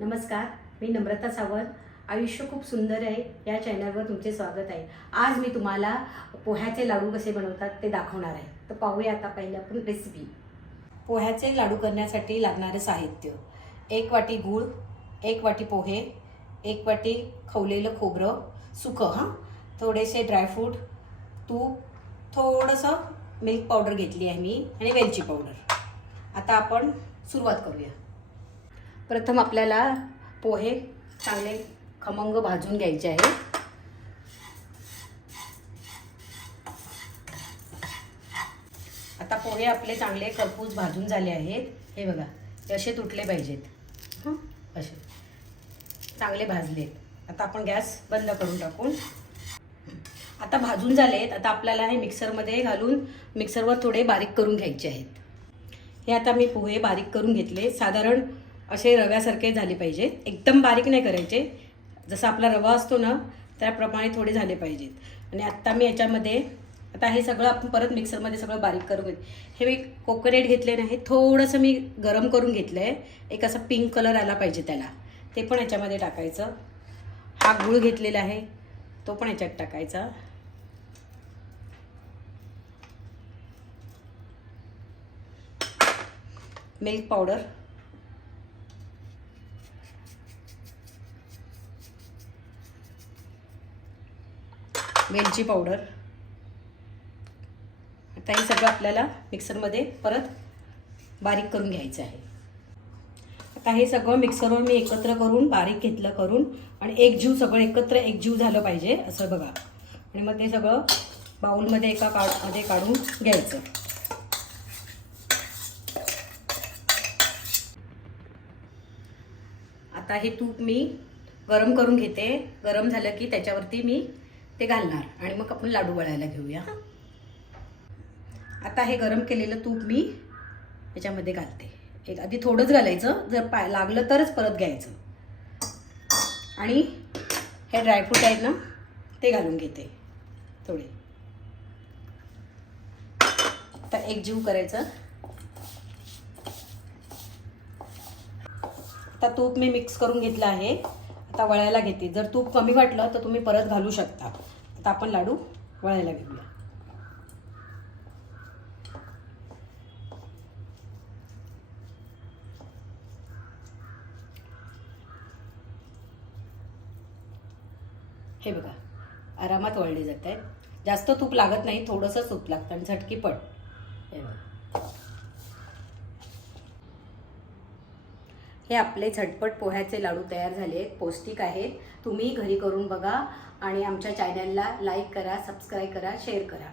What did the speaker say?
नमस्कार मी नम्रता सावंत. आयुष्य खूप सुंदर आहे या चॅनलवर तुमचे स्वागत आहे. आज मी तुम्हाला पोह्याचे लाडू कसे बनवतात ते दाखवणार आहे. तर पाहूया आता पहिले आपण रेसिपी पोह्याचे लाडू करण्यासाठी लागणारे साहित्य. एक वाटी गूळ एक वाटी पोहे एक वाटी खवलेलं खोबरं सुकं हां. थोडेसे ड्रायफ्रूट तूप थोडंसं मिल्क पावडर घेतली आहे मी आणि वेलची पावडर आता आपण सुरुवात करूया. प्रथम आपल्याला पोहे चांगले खमंग भाजून घ्यायचे आहे. आता पोहे आपले चांगले खरपूस भाजून झाले आहेत. हे बघा हे असे तुटले पाहिजेत. हं? असे. चांगले भाजलेत आता आपण गॅस बंद करून टाकून. आता भाजून झालेत आता आपल्याला हे मिक्सरमध्ये घालून मिक्सरवर थोडे बारीक करून घ्यायचे आहेत. हे आता मी पोहे बारीक करून घेतले. साधारण असे रव्यासारखे झाले पाहिजेत. एकदम बारीक नाही करायचे. जसा आपला रवा असतो ना त्याप्रमाणे थोडे झाले पाहिजेत. आणि आत्ता मी याच्यामध्ये आता हे सगळं आपण परत मिक्सरमध्ये सगळं बारीक करून घेत हे मी कोकोनेट घेतले नाही थोडंसं मी गरम करून घेतलं आहे एक असा पिंक कलर आला पाहिजे त्याला. ते पण याच्यामध्ये टाकायचं. हा गूळ घेतलेला आहे तो पण याच्यात टाकायचा. Milk powder. वेलची पावडर आता हे सगळं आपल्याला मिक्सरमध्ये परत बारीक करून घ्यायचं आहे. आता हे सगळं मिक्सरवर मी एकत्र करून बारीक घेतलं करून आणि एक जीव सगळं एकत्र एक जीव झालं पाहिजे असं बघा. आणि मग ते सगळं बाऊलमध्ये एका काढमध्ये काढून घ्यायचं. आता हे तूप मी गरम करून घेते. गरम झालं की त्याच्यावरती मी ते घालणार. आणि मग आपण लाडू वळायला घेऊया. हां आता हे गरम केलेलं तूप मी याच्यामध्ये घालते. एक आधी थोडंच घालायचं. जर पाय लागलं तरच परत घ्यायचं. आणि हे ड्रायफ्रूट आहेत ना ते घालून घेते. थोडे. आता एक जीव करायचं. आता तूप मी मिक्स करून घेतलं आहे. आता वळायला घेते. जर तूप कमी वाटलं तर तुम्ही परत घालू शकता. आता आपण लाडू वळायला घेऊया. हे बघा आरामात वळले जात आहेत जास्त तूप लागत नाही थोडंसं तूप लागतं आणि झटकी पट हे बघा. हे आपले झटपट पोह्याचे लाडू तयार झाले आहेत. पौष्टिक आहेत. तुम्ही घरी करून बघा आणि आमच्या चॅनलला लाईक करा सबस्क्राईब करा शेअर करा.